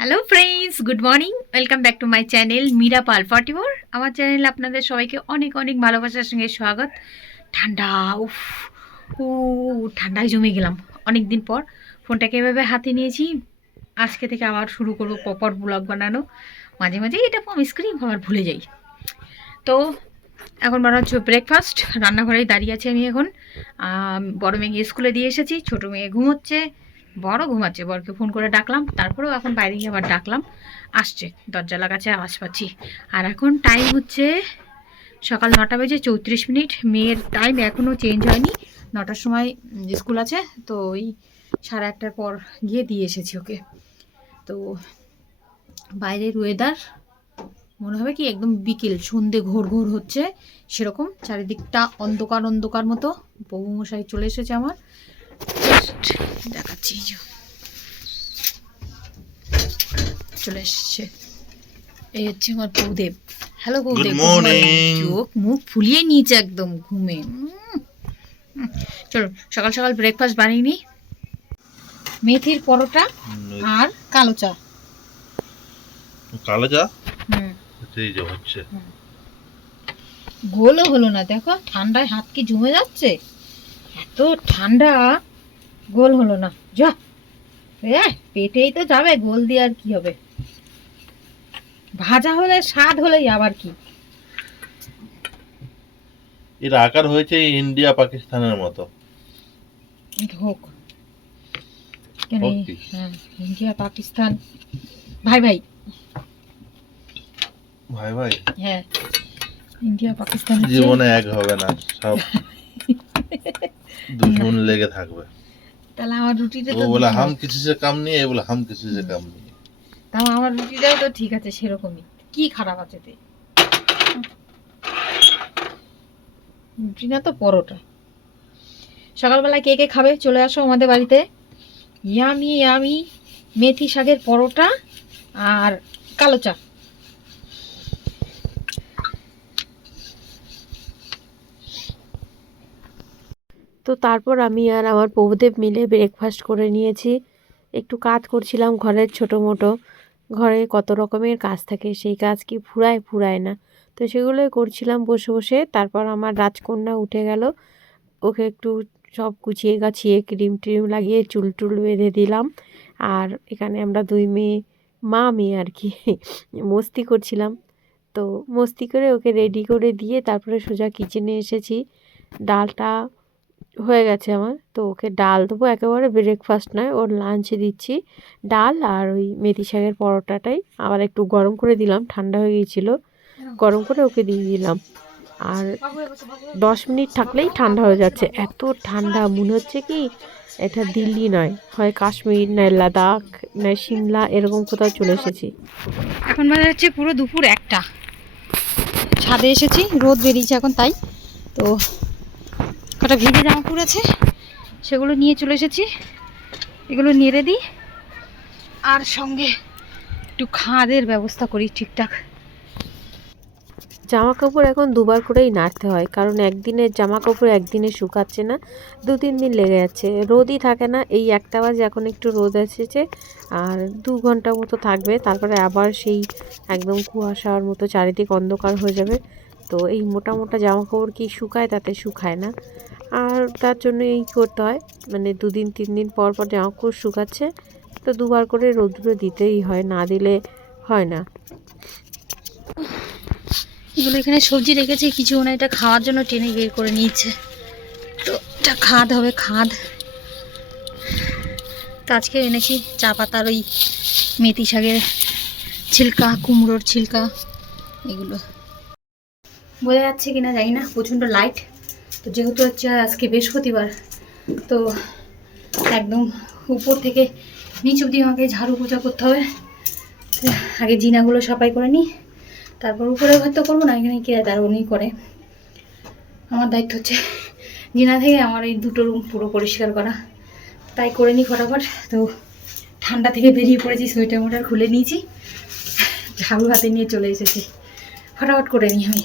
Hello friends good morning welcome back to my channel Meera Pal forty four আমার channel আপনাদের সবাইকে অনেক অনেক ভালোবাসার সঙ্গে স্বাগত। ঠান্ডা, উফ, ও, ঠান্ডায় জমে গেলাম। অনেক দিন পর ফোনটাকে এভাবে হাতে নিয়েছি। আজকে থেকে আবার শুরু করব প্রপার ব্লগ বানানো। মাঝে মাঝে এটা প্রমিস করি আবার ভুলে যাই। তো এখন বানাচ্ছি ব্রেকফাস্ট রান্নাঘরেই দাঁড়িয়ে আছি আমি এখন। বড় মেয়ে স্কুলে দিয়ে এসেছি, ছোটো মেয়ে ঘুমোচ্ছে। বড় ঘুমাচ্ছে, বরকে ফোন করে ডাকলাম, তারপরেও এখন বাইরে গিয়ে আবার ডাকলাম, আসছে, দরজা লাগাচ্ছে, আওয়াজ পাচ্ছি। আর এখন টাইম হচ্ছে সকাল নটা বেজে চৌত্রিশ মিনিট, মেয়ের টাইম এখনও চেঞ্জ হয়নি, নটার সময় স্কুল আছে, তো ওই সাড়ে আটটার পর গিয়ে দিয়ে এসেছি ওকে। তো বাইরের ওয়েদার মনে হবে কি একদম বিকেল, সন্ধে ঘোর ঘোর হচ্ছে, সেরকম, চারিদিকটা অন্ধকার অন্ধকার মতো বউ মশাই চলে এসেছে আমার। Just দেখাচ্ছি এই যে। চলে এসছে। এই হচ্ছে আমার বৌদেব। হ্যালো বৌদেব চোখ মুখ ফুলিয়ে নিয়েছে একদম ঘুমে। চলো সকাল সকাল ব্রেকফাস্ট বানিয়ে নিই। মেথির পরোটা আর কালো চা। কালো চা? হুম। এই যে হচ্ছে। গোলও হলো না দেখো ঠান্ডায় হাত কি জমে যাচ্ছে? এত ঠান্ডা। গোল হলো না। যা। পেটেই তো যাবে গোল দিয়ে আর কি হবে? ভাজা হলে স্বাদ হলেই আবার কি? এর আকার হয়েছে ইন্ডিয়া পাকিস্তানের মতো। হোক? হ্যাঁ ইন্ডিয়া পাকিস্তান। ভাই ভাই। ভাই ভাই। হ্যাঁ ইন্ডিয়া পাকিস্তান জীবনে এক হবে না সব দুশ্মন লেগে থাকবে। তাহলে আমার রুটিটা ও তো বলে হাম। কিসি সে কাম এ বলে হাম কিসি সে কাম তাও আমার রুটিটাও তো ঠিক আছে সেরকমই। কি খারাপ আছে তে? রুটি না তো পরোটা। সকালবেলা কে কে খাবে? চলে আসো আমাদের বাড়িতে। ইয়ামি ইয়ামি মেথি শাকের পরোটা আর কালো চা তো তারপর আমি আর আমার প্রভুদেব মিলে ব্রেকফাস্ট করে নিয়েছি। একটু কাজ করছিলাম ঘরের ছোটো মোটো। ঘরে কত রকমের কাজ থাকে, সেই কাজ কি ফুরায় ফুরায় না। তো সেগুলোই করছিলাম বসে বসে। তারপর আমার রাজকন্যা উঠে গেল। ওকে একটু সব গুছিয়ে গাছিয়ে ক্রিম ট্রিম লাগিয়ে চুল টুল বেঁধে দিলাম। আর এখানে আমরা দুই মেয়ে, মা, মেয়ে আর কি, মস্তি করছিলাম। তো মস্তি করে ওকে রেডি করে দিয়ে তারপরে সোজা কিচেনে এসেছি। ডালটা হয়ে গেছে আমার। তো ওকে ডাল দেবো, একেবারে ব্রেকফাস্ট নয়, ওর লাঞ্চে দিচ্ছি ডাল আর ওই মেথি শাকের পরোটাটাই। আবার একটু গরম করে দিলাম, ঠান্ডা হয়ে গিয়েছিল। গরম করে ওকে দিয়ে দিলাম। আর দশ মিনিট থাকলেই ঠান্ডা হয়ে যাচ্ছে। এত ঠান্ডা, মনে হচ্ছে কি এটা দিল্লি নয়, হয় কাশ্মীর, নয় লাদাখ, নয় সিমলা, এরকম কোথাও চলে এসেছি। এখন বাজে হচ্ছে পুরো দুপুর একটা। ছাদে এসেছি, রোদ বেরিয়েছে এখন তাই। তো কটা ভিজে জামা কাপড় আছে সেগুলো নিয়ে চলে এসেছি। এগুলো নেড়ে দিই। আর সঙ্গে একটু খাদের ব্যবস্থা করি ঠিকঠাক। জামা কাপড় এখন দুবার করেই নাড়তে হয়, কারণ একদিনের জামা কাপড় একদিনে শুকাচ্ছে না, দু তিন দিন লেগে যাচ্ছে। রোদই থাকে না, এই একটা বাজে এখন একটু রোদ এসেছে, আর দু ঘণ্টা মতো থাকবে, তারপরে আবার সেই একদম কুয়াশার মতো চারিদিক অন্ধকার হয়ে যাবে। তো এই মোটা মোটা জামা কাপড় কি শুকায় তাতে শুকায় না। আর তার জন্য এই করতে হয়। মানে দুদিন, তিন দিন পর পর জামা কাপড় শুকাচ্ছে, তো দুবার করে রোদ্র দিতেই হয়, না দিলে হয় না। এগুলো এখানে সবজি রেখেছি, কিছু না, এটা খাওয়ার জন্য টেনে বের করে নিয়েছে। তো এটা খাদ হবে, খাদ। তো আজকে এনেছি চা পাতার ওই মেথি শাকের ছিলকা, কুমড়োর ছিলকা, এগুলো। বোঝা যাচ্ছে কিনা, জানি না, প্রচণ্ড লাইট তো যেহেতু হচ্ছে আজকে বৃহস্পতিবার, তো একদম উপর থেকে নিচ অব্দি আমাকে ঝাড়ু পোছা করতে হবে। আগে জিনাগুলো সাফাই করে নিই, তারপর উপরে হয়তো করব না, এখানে কে তার উনি করে। আমার দায়িত্ব হচ্ছে জিনা থেকে আমার এই দুটো রুম পুরো পরিষ্কার করা। তাই করে নিই ফটাফট। তো ঠান্ডা থেকে বেরিয়ে পড়েছি, সোয়েটার মোটার খুলে নিয়েছি। ঝাড়ু হাতে নিয়ে চলে এসেছি। ফটাফট করে নিই আমি।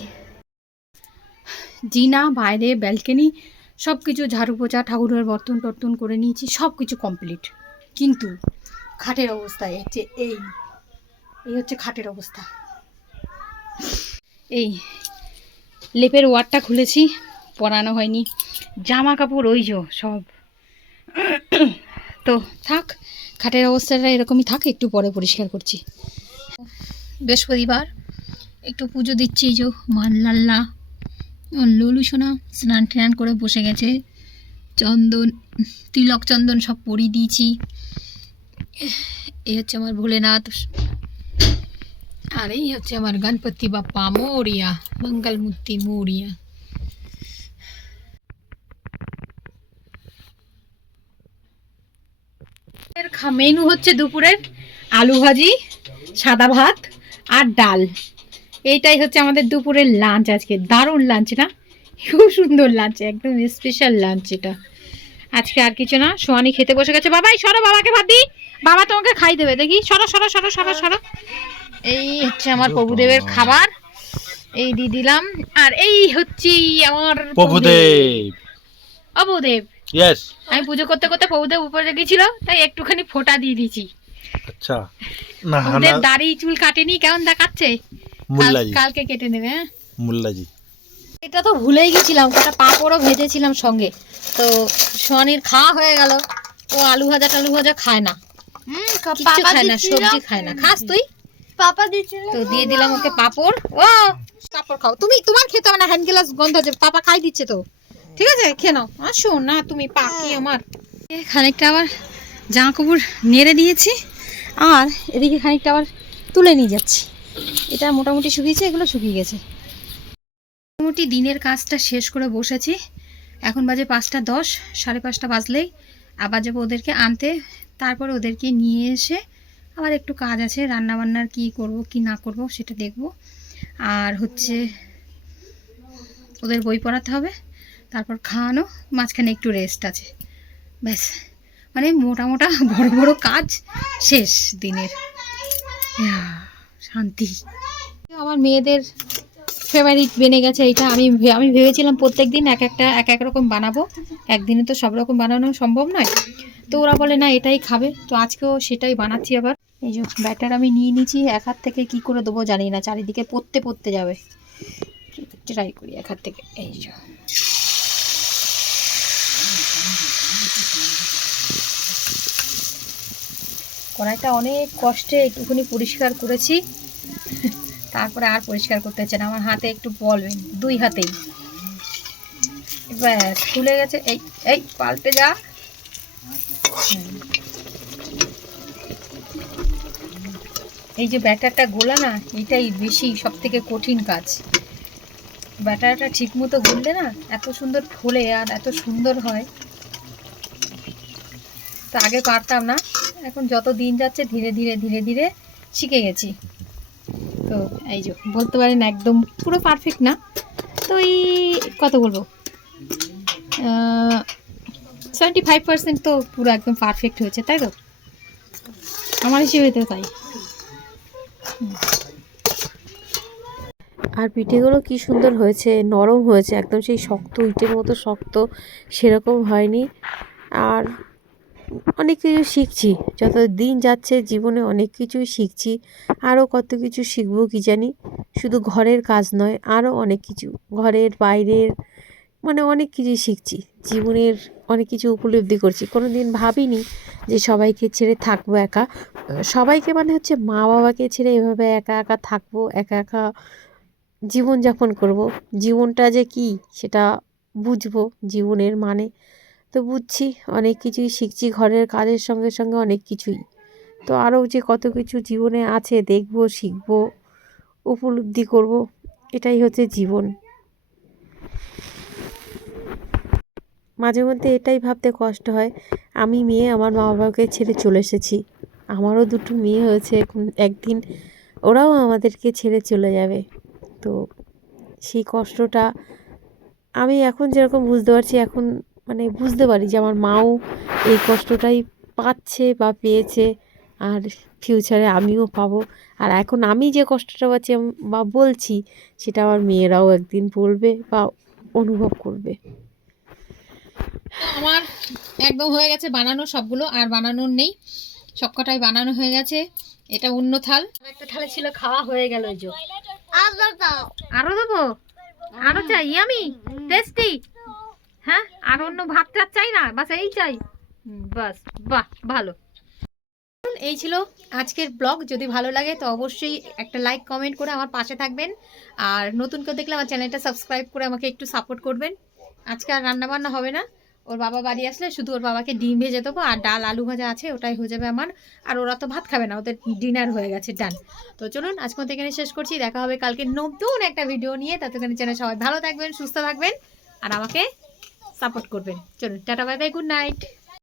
জিনা বাইরে, ব্যালকনি সব কিছু ঝাড়ু পোছা ঠাকুরের বর্তন টর্তন করে নিয়েছি সব কিছু কমপ্লিট কিন্তু খাটের অবস্থা হচ্ছে এই এই হচ্ছে খাটের অবস্থা। এই লেপের ওয়ারটা খুলেছি, পরানো হয়নি। জামা কাপড় ওই যো সব। তো থাক, খাটের অবস্থাটা এরকমই থাক, একটু পরে পরিষ্কার করছি। বৃহস্পতিবার, একটু পুজো দিচ্ছি এই যে মানলাল্লা। লুলু সোনা স্নান টান করে বসে গেছে। চন্দন, তিলক চন্দন সব পরিয়ে দিয়েছি। এই হচ্ছে আমার ভোলেনাথ। আর এই হচ্ছে আমার গণপতি বাপ্পা মৌরিয়া মঙ্গল মূর্তি মোরিয়া মেনু হচ্ছে দুপুরের আলু ভাজি, সাদা ভাত আর ডাল। এইটাই হচ্ছে আমাদের দুপুরের লাঞ্চ আজকে। দারুণ লাঞ্চ না? খুব সুন্দর লাঞ্চ একদম স্পেশাল লাঞ্চ এটা। আজকে আর কিছু না সোয়ানি খেতে বসে গেছে। বাবাই সরো বাবাকে ভাত দিই বাবা তোমাকে খাই দেবে দেখি। সরো সরো সরো সরো সরো। এই হচ্ছে আমার প্রভুদেবের খাবার। এই দিয়ে দিলাম। আর এই হচ্ছে আমার প্রভুদেব। অবদেব ইয়েস আমি পুজো করতে করতে প্রভুদেব উপরে গেছিল তাই একটুখানি ফোঁটা দিয়ে দিয়েছি। আচ্ছা। না। দাড়ি চুল কাটেনি কেমন দেখাচ্ছে? মুল্লাজি। কালকে কেটে নেবে হ্যাঁ? মুল্লাজি। এটা তো ভুলেই গেছিলাম কটা পাঁপড়ও ভেজেছিলাম সঙ্গে। তো সোয়ানির খাওয়া হয়ে গেল। ও আলু ভাজা টালু ভাজা খায় না। কিচ্ছু খায় না সবজি খায় না। খাস তুই? পাপা দিচ্ছিল তো দিয়ে দিলাম ওকে পাঁপড়। ও পাঁপড় খাও। তুমি তোমার খেতে হবে না হ্যান্ড গ্লাস গন্ধ আছে। পাপা খাই দিচ্ছে তো। ঠিক আছে খেয়ে নাও। আসো না তুমি পাকি আমার। খানিকটা আবার জামা কাপড় নেড়ে দিয়েছি। আর এদিকে খানিকটা আবার তুলে নিয়ে যাচ্ছি। এটা মোটামুটি শুকিয়েছে এগুলো শুকিয়ে গেছে। মোটামুটি দিনের কাজটা শেষ করে বসেছি। এখন বাজে পাঁচটা দশ সাড়ে পাঁচটা বাজলেই আবার যাব ওদেরকে আনতে। তারপর ওদেরকে নিয়ে এসে আবার একটু কাজ আছে রান্না বান্নার কি করব কি না করব সেটা দেখব। আর হচ্ছে ওদের বই পড়াতে হবে তারপর খাওয়ানো মাঝখানে একটু রেস্ট আছে। ব্যাস মানে মোটা মোটা বড় বড় কাজ শেষ দিনের। ইয়া, শান্তি। আমার মেয়েদের ফেভারিট বেনে গেছে এটা আমি আমি ভেবেছিলাম প্রত্যেক দিন এক একটা, এক এক রকম বানাবো। একদিনে তো সব রকম বানানো সম্ভব নয়। তো ওরা বলে, না, এটাই খাবে। তো আজকেও সেটাই বানাচ্ছি আবার। এই যে ব্যাটার আমি নিয়ে নিয়েছি, এক হাত থেকে কি করে দেবো জানি না, চারিদিকে পড়তে পড়তে যাবে। ট্রাই করি এক হাত থেকে। এই যে। কড়াইটা অনেক কষ্টে একটুখানি পরিষ্কার করেছি। তারপরে আর পরিষ্কার করতে হচ্ছে না, আমার হাতে একটু বলবেন দুই হাতেই। ব্যাস খুলে গেছে, এই এই, পাল্টে যা। এই যে ব্যাটারটা গোলা না এটাই বেশি সব থেকে কঠিন কাজ। ব্যাটারটা ঠিক মতো গুললে না, এত সুন্দর ফোলে আর এত সুন্দর হয়। তো আগে পারতাম না। এখন যত দিন যাচ্ছে ধীরে ধীরে ধীরে ধীরে শিখে গেছি। তো এই যে, বলতে পারেন একদম পুরো পারফেক্ট না। তো এই কত বলব? সেভেন্টি ফাইভ পার্সেন্ট তো পুরো একদম পারফেক্ট হয়েছে, তাই তো? আমার হিসেবে তো তাই। আর পিঠেগুলো কি সুন্দর হয়েছে, নরম হয়েছে, একদম সেই শক্ত ইটের মতো শক্ত, সেরকম হয়নি। আর অনেক কিছু শিখছি যত দিন যাচ্ছে জীবনে অনেক কিছুই শিখছি আরও কত কিছু শিখব কি জানি। শুধু ঘরের কাজ নয় আরও অনেক কিছু, ঘরের বাইরের মানে অনেক কিছুই শিখছি, জীবনের অনেক কিছু উপলব্ধি করছি। কোনো দিন ভাবিনি যে সবাইকে ছেড়ে থাকব একা, সবাইকে মানে হচ্ছে মা বাবাকে ছেড়ে এভাবে একা একা থাকব, একা একা জীবনযাপন করব। জীবনটা যে কি সেটা বুঝব, জীবনের মানে তো বুঝছি, অনেক কিছুই শিখছি ঘরের কাজের সঙ্গে সঙ্গে অনেক কিছুই। তো আরও যে কত কিছু জীবনে আছে, দেখব, শিখব, উপলব্ধি করব, এটাই হচ্ছে জীবন। মাঝে মধ্যে এটাই ভাবতে কষ্ট হয়, আমি মেয়ে, আমার মা বাবাকে ছেড়ে চলে এসেছি। আমারও দুটো মেয়ে হয়েছে, এখন একদিন ওরাও আমাদেরকে ছেড়ে চলে যাবে। তো সেই কষ্টটা আমি এখন যেরকম বুঝতে পারছি, এখন মানে বুঝতে পারি যে আমার মাও এই কষ্টটাই পাচ্ছে বা পেয়েছে আর ফিউচারে আমিও পাবো। আর এখন আমি যে কষ্টটা পাচ্ছি বা বলছি সেটা আমার মেয়েরাও একদিন বলবে বা অনুভব করবে। আমার একদম হয়ে গেছে বানানো সবগুলো আর বানানোর নেই। সবকটাই বানানো হয়ে গেছে। এটা অন্য থাল। একটা থালে ছিল খাওয়া হয়ে গেল যে। আরও দেবো? আরও চাই? আমি টেস্টি? হ্যাঁ? আর অন্য ভাত টাত চাই না? বাস এই চাই। বাস, বাহ, ভালো। এই ছিল আজকের ব্লগ। যদি ভালো লাগে তো অবশ্যই একটা লাইক কমেন্ট করে আমার পাশে থাকবেন। আর নতুন কেউ দেখলে আমার চ্যানেলটা সাবস্ক্রাইব করে আমাকে একটু সাপোর্ট করবেন। আজকে আর রান্না বান্না হবে না। ওর বাবা বাড়ি আসলে শুধু ওর বাবাকে ডিম ভেজে দেবো আর ডাল, আলু ভাজা আছে, ওটাই হয়ে যাবে আমার। আর ওরা তো ভাত খাবে না, ওদের ডিনার হয়ে গেছে ডান তো চলুন আজকে এখানে শেষ করছি। দেখা হবে কালকে নতুন একটা ভিডিও নিয়ে। ততক্ষণে চ্যানেল সবাই ভালো থাকবেন, সুস্থ থাকবেন। আর আমাকে সাপোর্ট করবেন। চলুন tata bye bye good night.